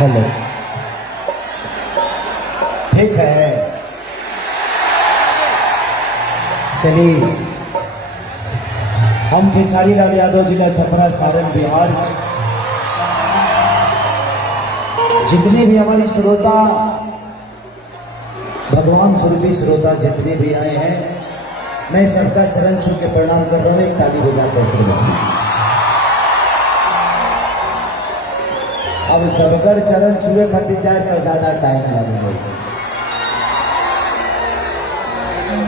Hello, ठीक है, चलिए हम खेसारी लाल यादव, जिला छपरा, सारण, बिहार, जितने भी हमारी श्रोता, भगवान स्वरूपी श्रोता जितने भी आए हैं, मैं सबका चरण छू के प्रणाम कर रहा हूँ। एक ताली बजाकर श्रीमान। अब सबकर चरण छुए खातिर जाए तो ज्यादा टाइम लगेगा।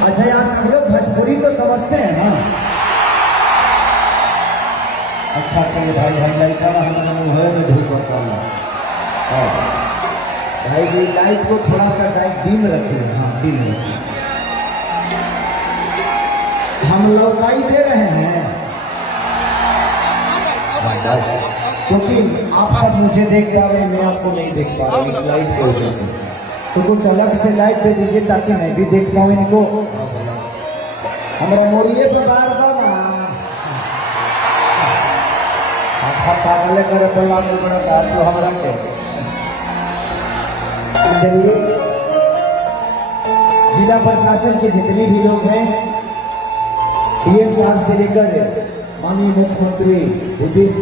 अच्छा, यहाँ सब लोग भोजपुरी तो समझते हैं ना? अच्छा कहे भाई लड़का हमारा मुँह में धूप होता है भाई जी, लाइट को थोड़ा सा डिम रखिए। हाँ, डिम रखिए। हम लौकाई दे रहे हैं क्योंकि आप सब मुझे देख पा रहे हैं, मैं आपको नहीं देख पा रहा हूँ इस लाइट की वजह से। तो कुछ अलग से लाइट दे दीजिए ताकि मैं भी देख पाऊँ इनको। हमारा मोरिये पर बार बार पागल कर तो हमारा के चलिए, जिला प्रशासन के जितने भी लोग हैं, डीएम साहब से लेकर माननीय मुख्यमंत्री नीतीश